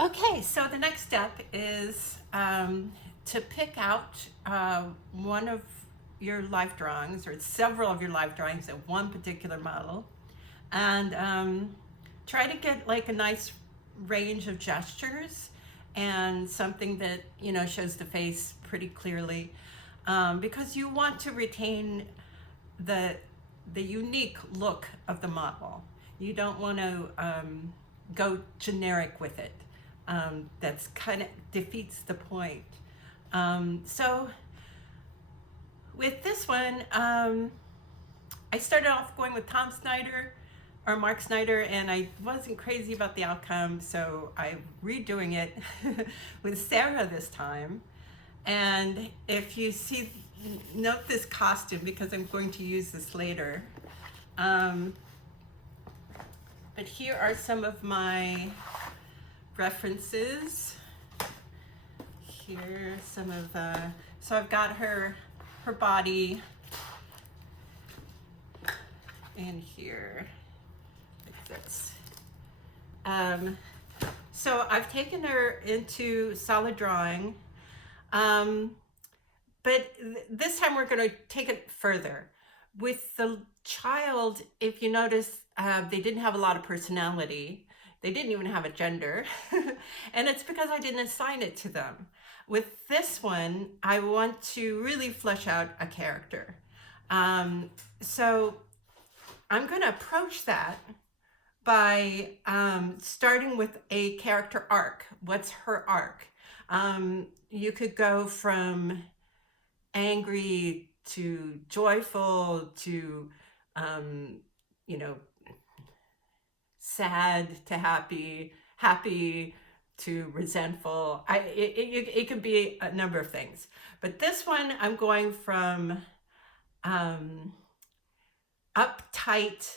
Okay, so the next step is to pick out one of your life drawings or several of your life drawings of one particular model and try to get like a nice range of gestures and something that, you know, shows the face pretty clearly because you want to retain the the unique look of the model. You don't want to go generic with it. That's kind of defeats the point. So with this one, I started off going with Tom Snyder or Mark Snyder, and I wasn't crazy about the outcome, so I'm redoing it with Sarah this time. And if you see, note this costume because I'm going to use this later. Um, but here are some of my references. Here, some of so I've got her body in here like this. So I've taken her into solid drawing, but this time we're going to take it further. With the child, if you notice, they didn't have a lot of personality. They didn't even have a gender. And it's because I didn't assign it to them. With this one, I want to really flesh out a character. So I'm going to approach that by starting with a character arc. What's her arc? You could go from angry to joyful to, you know, sad to happy, happy to resentful. It could be a number of things. But this one, I'm going from uptight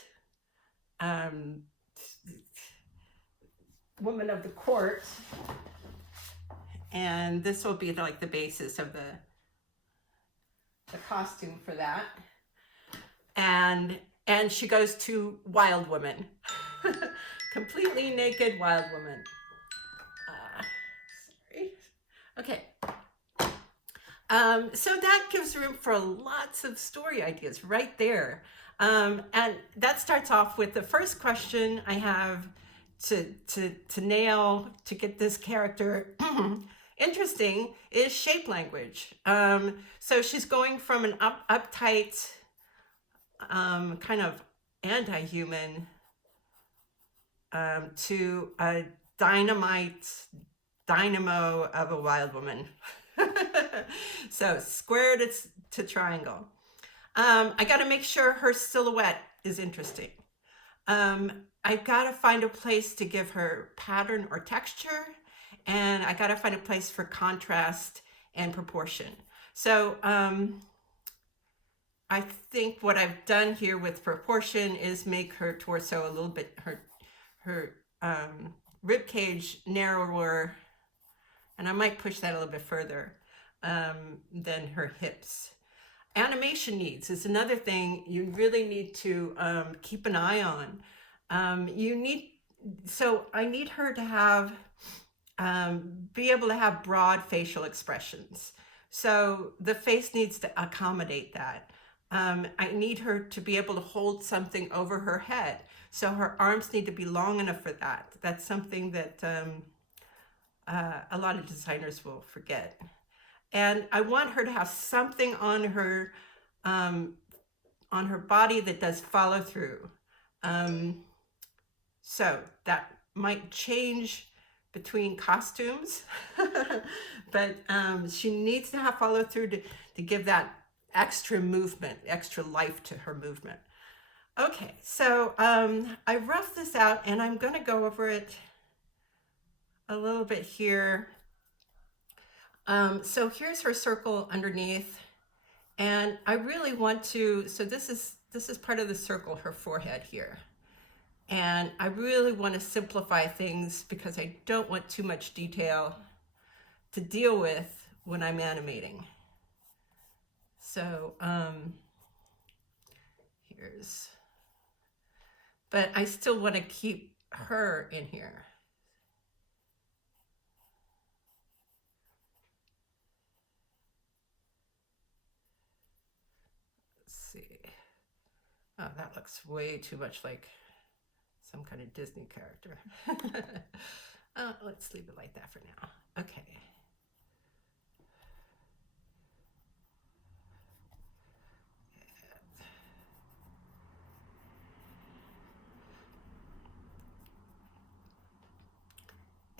um, woman of the court, and this will be like the basis of the costume for that. And she goes to wild woman, completely naked wild woman. Sorry. Okay. So that gives room for lots of story ideas right there. And that starts off with the first question I have to nail to get this character interesting is shape language. So she's going from an uptight, kind of anti-human to a dynamo of a wild woman. So square to triangle. I got to make sure her silhouette is interesting. I got to find a place to give her pattern or texture, and I got to find a place for contrast and proportion. So I think what I've done here with proportion is make her torso a little bit, her rib cage narrower, and I might push that a little bit further than her hips. Animation needs is another thing you really need to keep an eye on. So I need her to have, be able to have broad facial expressions. So the face needs to accommodate that. I need her to be able to hold something over her head. So her arms need to be long enough for that. That's something that a lot of designers will forget. And I want her to have something on her body that does follow through. So that might change between costumes, but she needs to have follow through to give that extra movement, extra life to her movement. Okay, so I roughed this out and I'm going to go over it a little bit here. So here's her circle underneath, and I really want to, so this is part of the circle, her forehead here. And I really want to simplify things because I don't want too much detail to deal with when I'm animating. So but I still want to keep her in here. see. Oh, that looks way too much like some kind of Disney character. Let's leave it like that for now. Okay.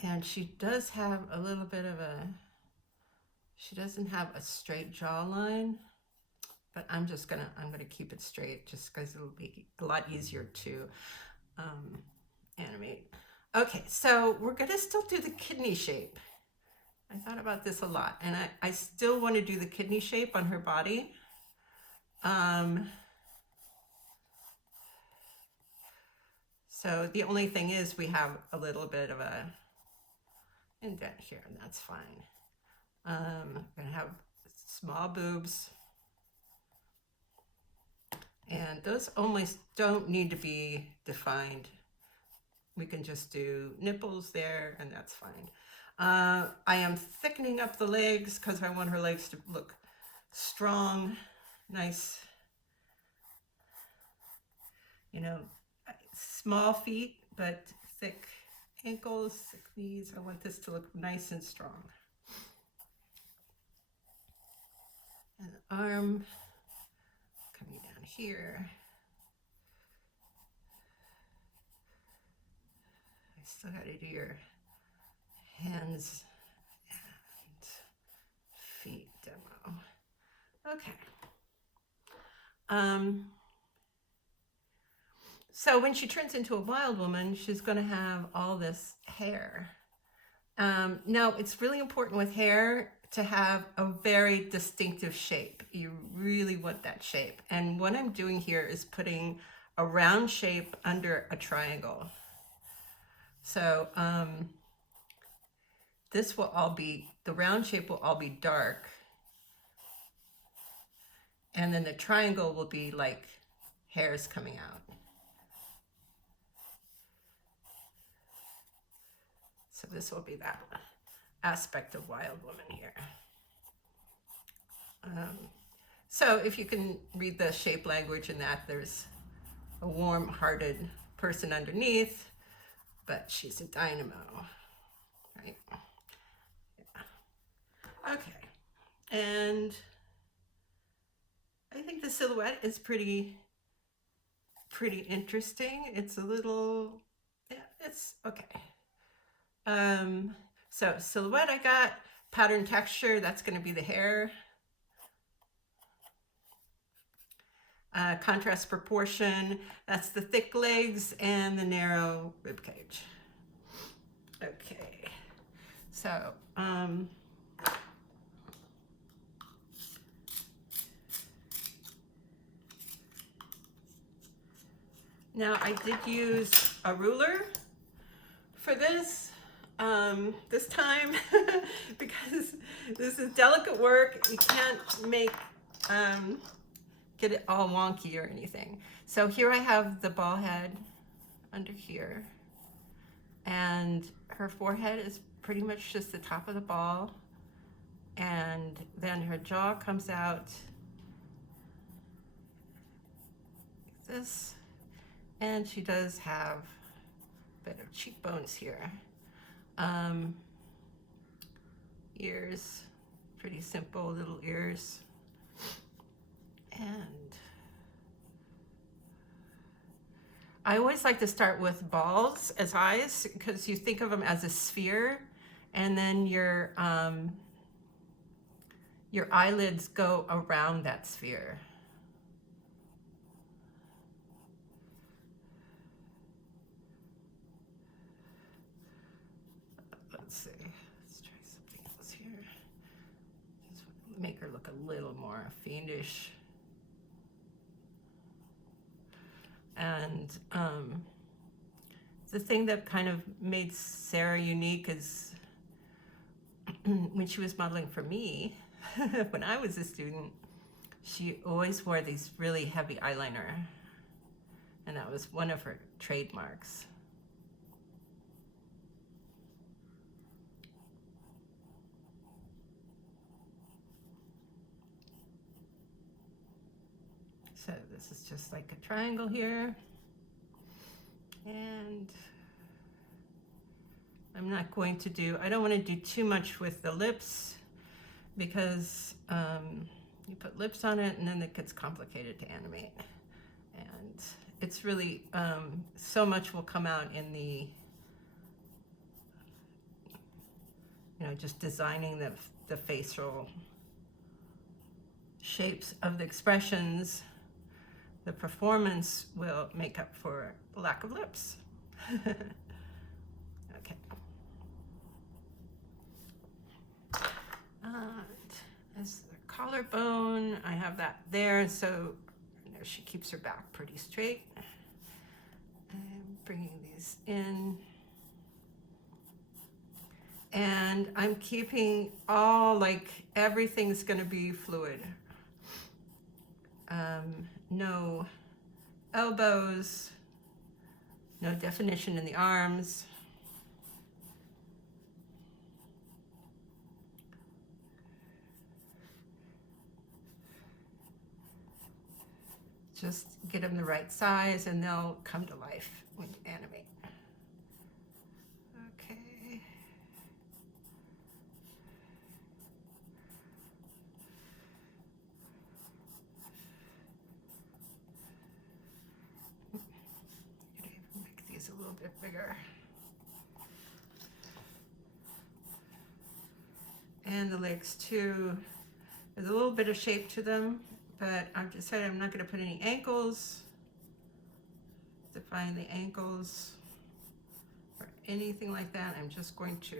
And she does have a little bit of she doesn't have a straight jawline, but I'm gonna keep it straight just because it'll be a lot easier to animate. Okay, so we're gonna still do the kidney shape. I thought about this a lot, and I still want to do the kidney shape on her body. So the only thing is we have a little bit of a indent here, and that's fine. I'm gonna have small boobs, and those almost don't need to be defined. We can just do nipples there, and that's fine. I am thickening up the legs because I want her legs to look strong, nice, you know, small feet, but thick ankles, thick knees. I want this to look nice and strong. And the arm coming down here. I still got to do your hands and feet demo. Okay. So when she turns into a wild woman, she's going to have all this hair. Now, it's really important with hair to have a very distinctive shape. You really want that shape. And what I'm doing here is putting a round shape under a triangle. So this will all be, the round shape will all be dark. And then the triangle will be like hairs coming out. So this will be that aspect of wild woman here. So if you can read the shape language in that, there's a warm-hearted person underneath, but she's a dynamo, right? Yeah. Okay, and I think the silhouette is pretty interesting. It's a little, yeah, it's okay. So silhouette, I got pattern texture. That's going to be the hair. Contrast proportion. That's the thick legs and the narrow rib cage. Okay. So now I did use a ruler for this time because this is delicate work. You can't make get it all wonky or anything. So here I have the ball head under here, and her forehead is pretty much just the top of the ball, and then her jaw comes out like this, and she does have a bit of cheekbones here. Ears, pretty simple little ears. And I always like to start with balls as eyes because you think of them as a sphere, and then your eyelids go around that sphere. Let's see. Let's try something else here. Just make her look a little more fiendish. And the thing that kind of made Sarah unique is when she was modeling for me, when I was a student, she always wore these really heavy eyeliner. And that was one of her trademarks. So this is just like a triangle here. And I'm not going to do, I don't want to do too much with the lips because you put lips on it and then it gets complicated to animate. And it's really, so much will come out in the, just designing the facial shapes of the expressions. The performance will make up for the lack of lips. Okay. And as the collarbone, I have that there, so she keeps her back pretty straight. I'm bringing these in. And I'm keeping everything's gonna be fluid. No elbows, no definition in the arms. Just get them the right size and they'll come to life when you animate. Okay. Could even make these a little bit bigger. And the legs too. There's a little bit of shape to them, but I've decided I'm not going to put any ankles. Define the ankles or anything like that. I'm just going to,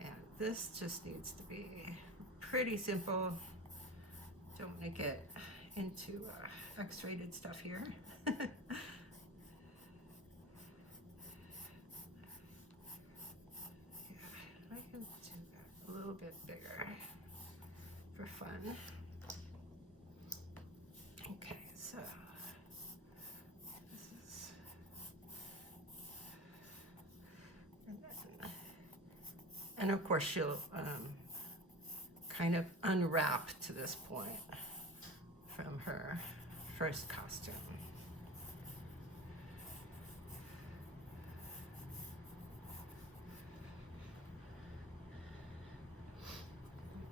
and this just needs to be pretty simple. Don't want to get into X-rated stuff here. Yeah, I can do that a little bit bigger for fun. Okay, so this is, and of course she'll kind of unwrap to this point from her first costume.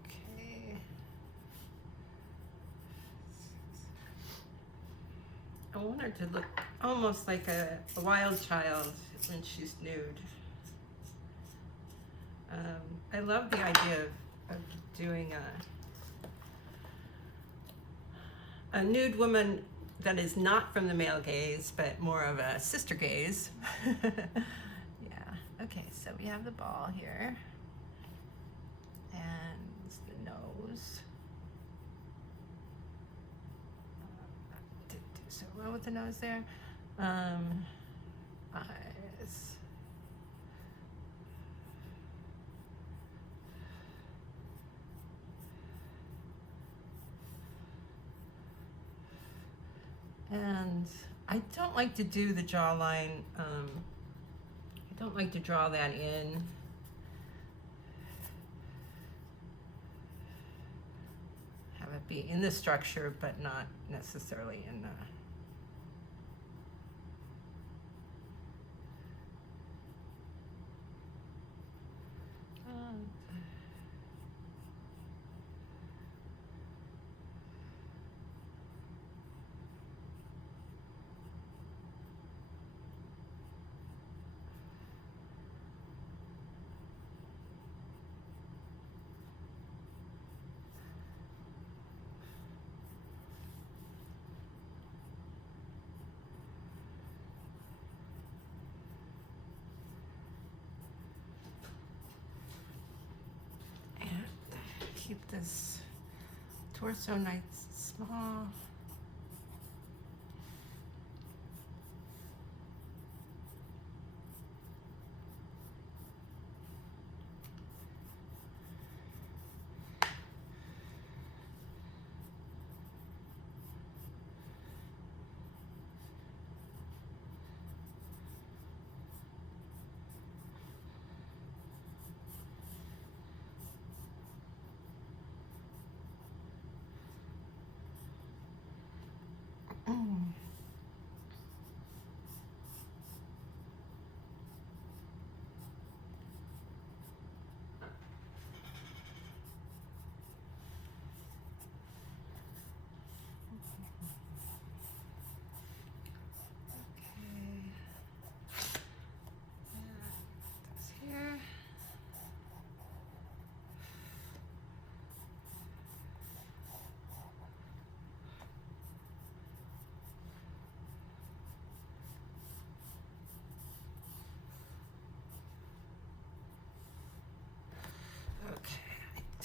Okay. I want her to look almost like a wild child when she's nude. I love the idea of doing a nude woman that is not from the male gaze, but more of a sister gaze. Yeah, okay, so we have the ball here, and the nose. Didn't do so well with the nose there. Eyes. And I don't like to do the jawline. I don't like to draw that in. Have it be in the structure, but not necessarily in the... Keep this torso nice, small.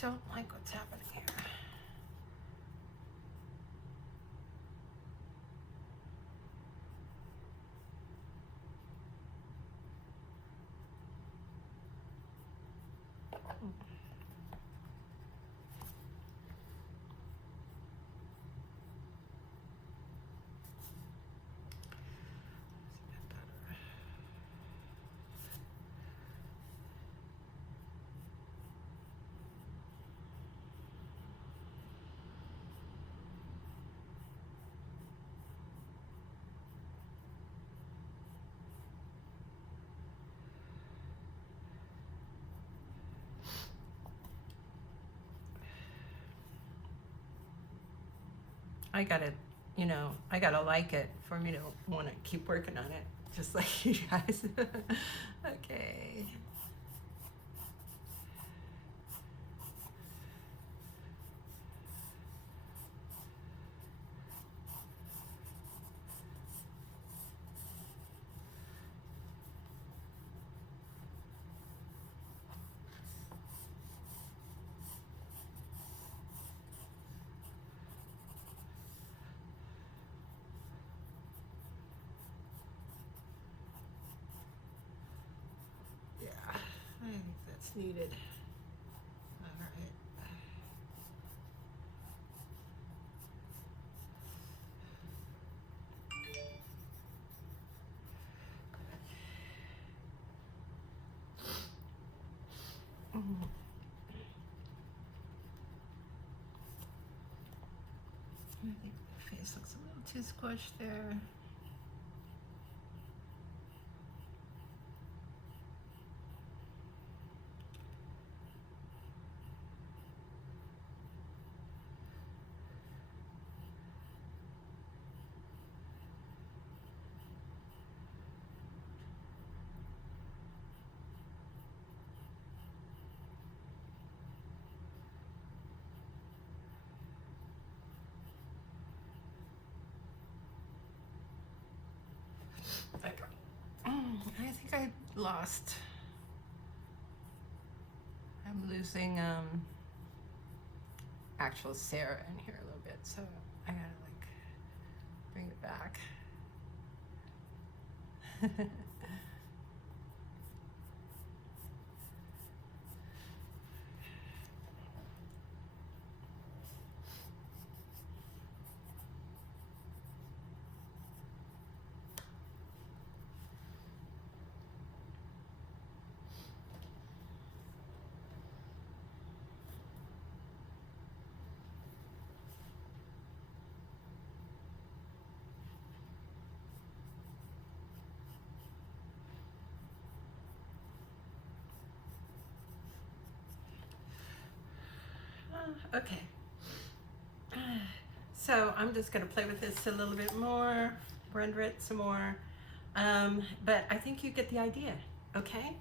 don't like what's happening here. I gotta, I gotta like it for me to want to keep working on it, just like you guys. Okay. Yeah, I think that's needed. All right. I think the face looks a little too squished there. I think I lost. I'm losing actual Sarah in here a little bit, so I gotta like bring it back. Okay. So I'm just going to play with this a little bit more, render it some more. But I think you get the idea, okay?